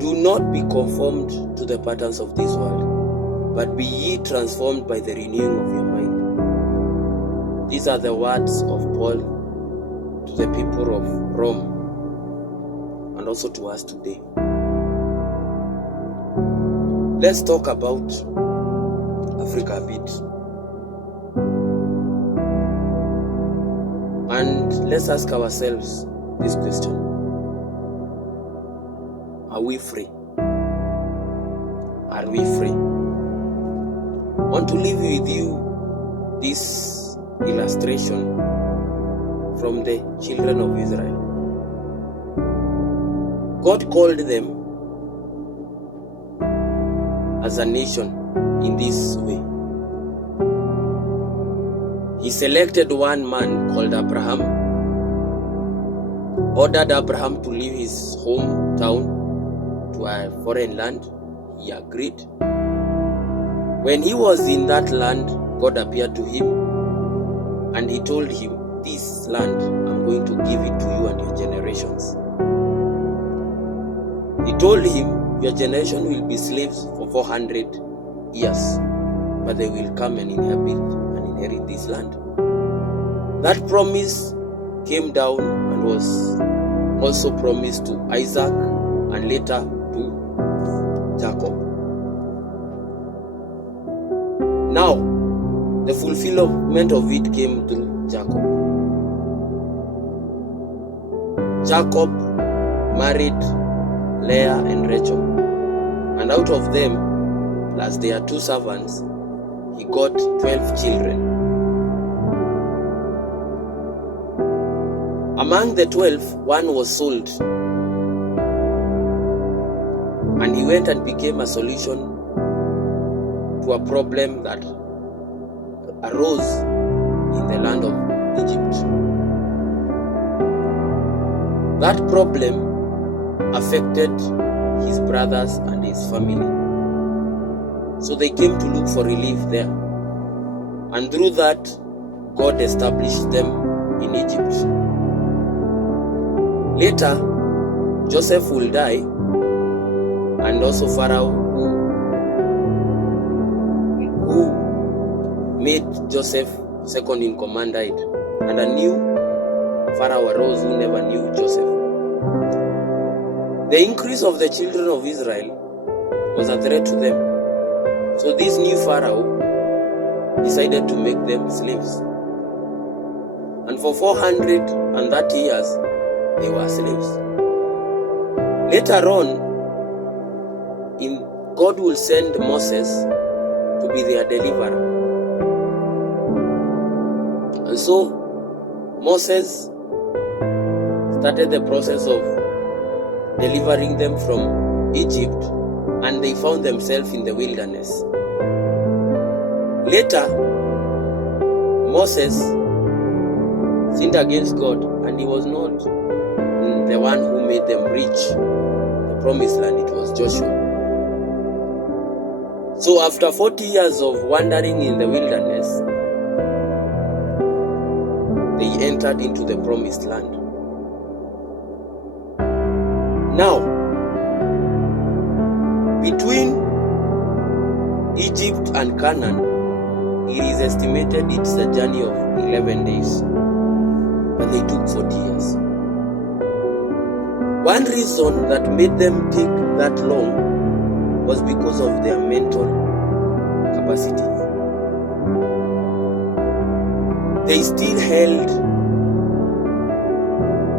Do not be conformed to the patterns of this world, but be ye transformed by the renewing of your mind. These are the words of Paul to the people of Rome and also to us today. Let's talk about Africa a bit. And let's ask ourselves this question. Are we free? Are we free? I want to leave with you this illustration from the children of Israel. God called them as a nation in this way. He selected one man called Abraham, ordered Abraham to leave his hometown to a foreign land. He agreed. When he was in that land, God appeared to him and he told him, this land, I'm going to give it to you and your generations. He told him, your generation will be slaves for 400 years, but they will come and inherit this land. That promise came down and was also promised to Isaac and later to Jacob. Now, the fulfillment of it came through Jacob. Jacob married Leah and Rachel, and out of them, plus their 2 servants, he got 12 children. Among the 12, one was sold, and he went and became a solution to a problem that arose in the land of Egypt. That problem affected his brothers and his family. So they came to look for relief there. And through that, God established them in Egypt. Later, Joseph will die, and also Pharaoh who made Joseph second in command died, and a new Pharaoh arose who never knew Joseph. The increase of the children of Israel was a threat to them. So this new Pharaoh decided to make them slaves. And for 430 years, they were slaves. Later on, God will send Moses to be their deliverer. And so, Moses started the process of delivering them from Egypt, and they found themselves in the wilderness. Later, Moses sinned against God, and he was not the one who made them reach the promised land. It was Joshua. So after 40 years of wandering in the wilderness, they entered into the promised land. Now, between Egypt and Canaan, it is estimated it's a journey of 11 days, but they took 40 years. One reason that made them take that long was because of their mental capacity. They still held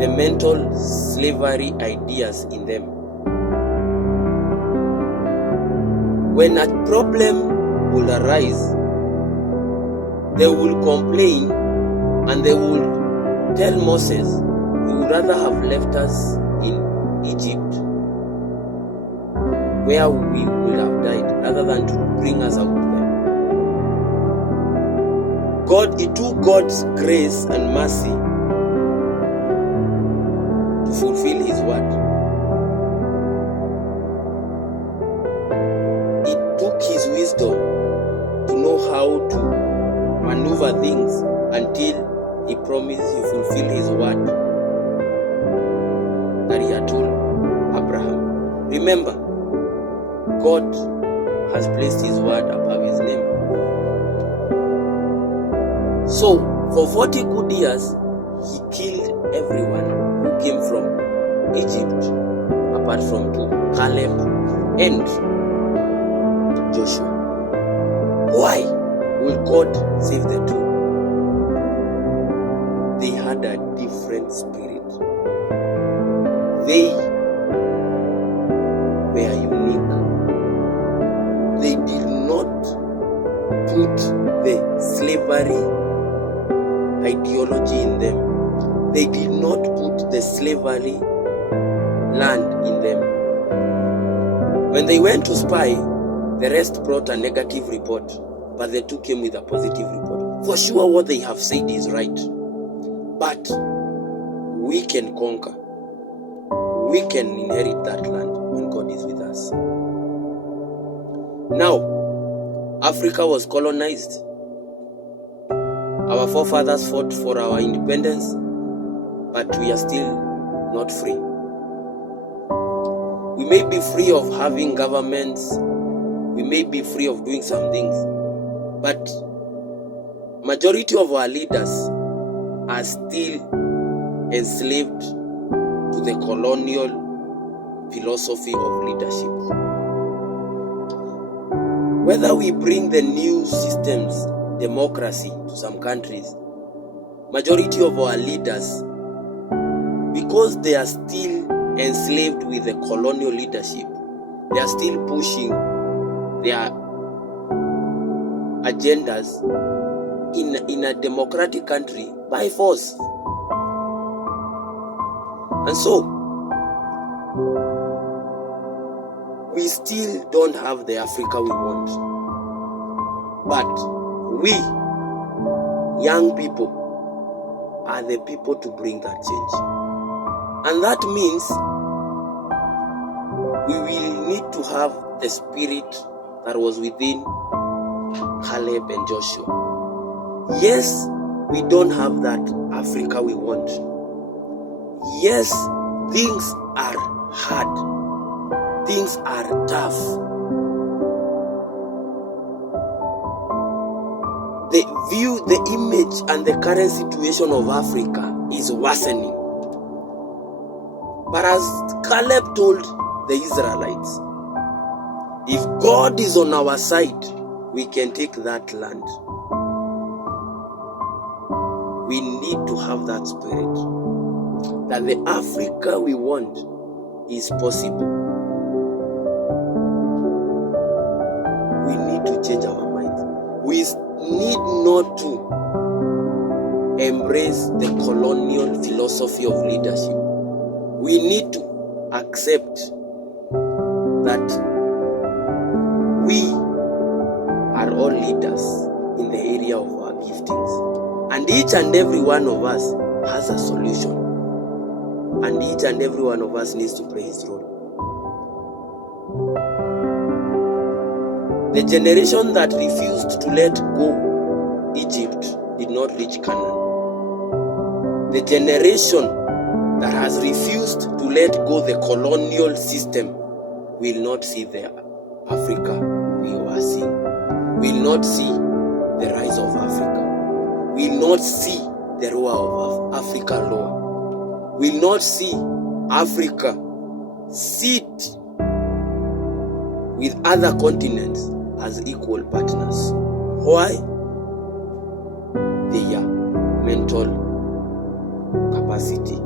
the mental slavery ideas in them. When a problem will arise, they will complain and they will tell Moses, "You would rather have left us in Egypt, where we would have died, rather than to bring us out there." It took God's grace and mercy to fulfill His word. It took His wisdom to know how to maneuver things until He promised He fulfilled His word that He had told Abraham. remember, God has placed his word above his name. So, for 40 good years, he killed everyone who came from Egypt, apart from two, Caleb and Joshua. Why will God save the two? They had a different spirit. They were unique. They did not put the slavery ideology in them. They did not put the slavery land in them. When they went to spy, the rest brought a negative report, but the two came with a positive report. For sure, what they have said is right. But we can conquer. We can inherit that land when God is with us. Now, Africa was colonized. Our forefathers fought for our independence, but we are still not free. We may be free of having governments. We may be free of doing some things, but majority of our leaders are still enslaved to the colonial philosophy of leadership. Whether we bring the new systems, democracy to some countries, majority of our leaders, because they are still enslaved with the colonial leadership, they are still pushing their agendas in a democratic country by force. And so, we still don't have the Africa we want. But we, young people, are the people to bring that change. And that means we will need to have the spirit that was within Caleb and Joshua. Yes, we don't have that Africa we want. Yes, things are hard. Things are tough. The image and the current situation of Africa is worsening. But as Caleb told the Israelites, if God is on our side, we can take that land. We need to have that spirit, that the Africa we want is possible. We need to change our minds. We need not to embrace the colonial philosophy of leadership. We need to accept that we are all leaders in the area of our giftings. And each and every one of us has a solution. And each and every one of us needs to play his role. The generation that refused to let go Egypt did not reach Canaan. The generation that has refused to let go the colonial system will not see the Africa we are seeing. Will not see the rise of Africa. Will not see the roar of Africa lower. Will not see Africa sit with other continents as equal partners. Why? Their mental capacity,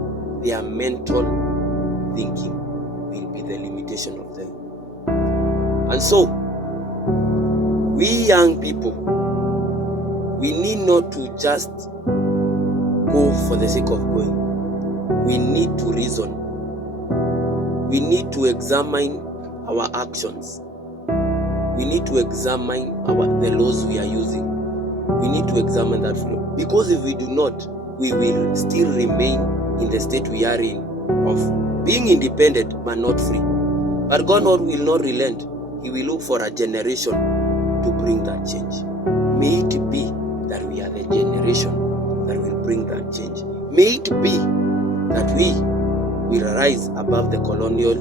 their mental thinking will be the limitation of them. And so, we young people, we need not to just go for the sake of going. We need to reason. We need to examine our actions. We need to examine the laws we are using. We need to examine that flow. Because if we do not, we will still remain in the state we are in of being independent but not free. But God will not relent. He will look for a generation to bring that change. May it be that we are the generation that will bring that change. May it be that we will rise above the colonial